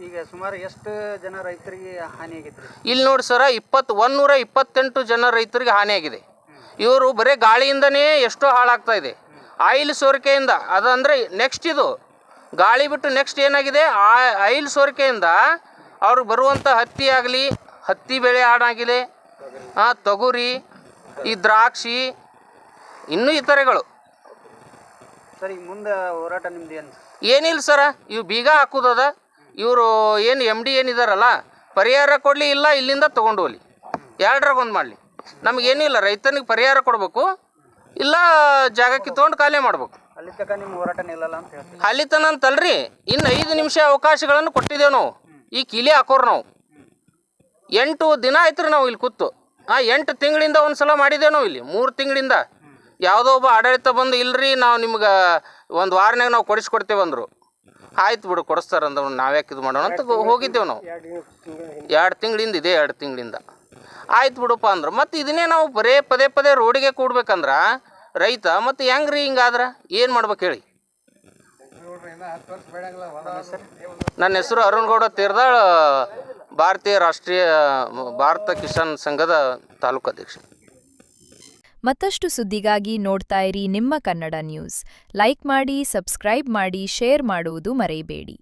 ಈಗ ಸುಮಾರು ಎಷ್ಟು ಜನ ರೈತರಿಗೆ ಹಾನಿ ಆಗೈತ್ರಿ? ಇಲ್ಲಿ ನೋಡಿ ಸರ ಇಪ್ಪತ್ತು ಒಂದೂರ ಇಪ್ಪತ್ತೆಂಟು ಜನ ರೈತರಿಗೆ ಹಾನಿಯಾಗಿದೆ ಇವರು ಬರೀ ಗಾಳಿಯಿಂದನೇ ಎಷ್ಟೋ ಹಾಳಾಗ್ತಾ ಇದೆ. ಆಯಿಲ್ ಸೋರಿಕೆಯಿಂದ ಅದಂದರೆ ನೆಕ್ಸ್ಟ್ ಇದು ಗಾಳಿ ಬಿಟ್ಟು ನೆಕ್ಸ್ಟ್ ಏನಾಗಿದೆ? ಆ ಆಯಿಲ್ ಸೋರಿಕೆಯಿಂದ ಅವ್ರಿಗೆ ಬರುವಂಥ ಹತ್ತಿ ಆಗಲಿ ಹತ್ತಿ ಬೆಳೆ ಹಾಳಾಗಿದೆ ಆ, ತೊಗರಿ ಈ ದ್ರಾಕ್ಷಿ ಇನ್ನೂ ಇತರೆಗಳು. ಸರಿ ಈಗ ಮುಂದೆ ಹೋರಾಟ ನಿಮ್ದು ಏನು ಏನಿಲ್ಲ ಸರ ಇವು ಬೀಗ ಹಾಕೋದದ. ಇವರು ಏನು ಎಂ ಡಿ ಏನಿದಾರಲ್ಲ ಪರಿಹಾರ ಕೊಡಲಿ ಇಲ್ಲ ಇಲ್ಲಿಂದ ತೊಗೊಂಡು ಹೋಗ್ಲಿ. ಎರಡ್ರಾಗ ಒಂದು ಮಾಡಲಿ. ನಮಗೇನಿಲ್ಲ ರೈತನಿಗೆ ಪರಿಹಾರ ಕೊಡಬೇಕು ಇಲ್ಲ ಜಾಗ ಕಿತ್ಕೊಂಡು ಖಾಲಿ ಮಾಡ್ಬೇಕು. ಅಲ್ಲಿ ತನಕ ನಿಮ್ಮ ಹೋರಾಟ ನಿಲ್ಲಲ್ಲ ಅಂತ ಹೇಳ್ತೀವಿ ಅಲ್ಲಿ ತನ ಅಂತಲ್ರಿ ಇನ್ನು ಐದು ನಿಮಿಷ ಅವಕಾಶಗಳನ್ನು ಕೊಟ್ಟಿದ್ದೇವೆ ನಾವು. ಈ ಕಿಲಿ ಹಾಕೋರು ನಾವು. ಎಂಟು ದಿನ ಆಯ್ತು ರೀ ನಾವು ಇಲ್ಲಿ ಕೂತು. ಆ ಎಂಟು ತಿಂಗಳಿಂದ ಒಂದು ಸಲ ಮಾಡಿದ್ದೇವೆ ನಾವು ಇಲ್ಲಿ ಮೂರು ತಿಂಗಳಿಂದ. ಯಾವುದೋ ಒಬ್ಬ ಆಡಳಿತ ಬಂದು ಇಲ್ರಿ ನಾವು ನಿಮ್ಗೆ ಒಂದು ವಾರನಾಗ ನಾವು ಕೊಡಿಸ್ಕೊಡ್ತೇವೆ ಅಂದರು ಆಯ್ತು ಬಿಡು ಕೊಡಿಸ್ತಾರೆ ಅಂದವ್ ನಾವ್ಯಾಕೆ ಇದು ಮಾಡೋಣ ಅಂತ ಹೋಗಿದ್ದೆವು ನಾವು. ಎರಡು ತಿಂಗಳಿಂದ ಇದೆ ಎರಡು ತಿಂಗಳಿಂದ. ಆಯ್ತು ಬಿಡಪ್ಪ ಅಂದ್ರೆ. ಮತ್ತು ಇದನ್ನೇ ನಾವು ಬರೇ ಪದೇ ಪದೇ ರೋಡಿಗೆ ಕೂಡ್ಬೇಕಂದ್ರೆ ರೈತ ಮತ್ತು ಹೆಂಗ್ರಿ ಹಿಂಗಾದ್ರೆ? ಏನು ಮಾಡ್ಬೇಕು ಹೇಳಿ? ನನ್ನ ಹೆಸರು ಅರುಣ್ ಗೌಡ ತೀರ್ದಾಳ್ ಭಾರತೀಯ ರಾಷ್ಟ್ರೀಯ ಭಾರತ ಕಿಸಾನ್ ಸಂಘದ ತಾಲೂಕು ಅಧ್ಯಕ್ಷ. ಮತ್ತಷ್ಟು ಸುದ್ದಿಗಾಗಿ ನೋಡ್ತಾ ಇರಿ ನಿಮ್ಮ ಕನ್ನಡ ನ್ಯೂಸ್. ಲೈಕ್ ಮಾಡಿ ಸಬ್ಸ್ಕ್ರೈಬ್ ಮಾಡಿ ಶೇರ್ ಮಾಡುವುದು ಮರೆಯಬೇಡಿ.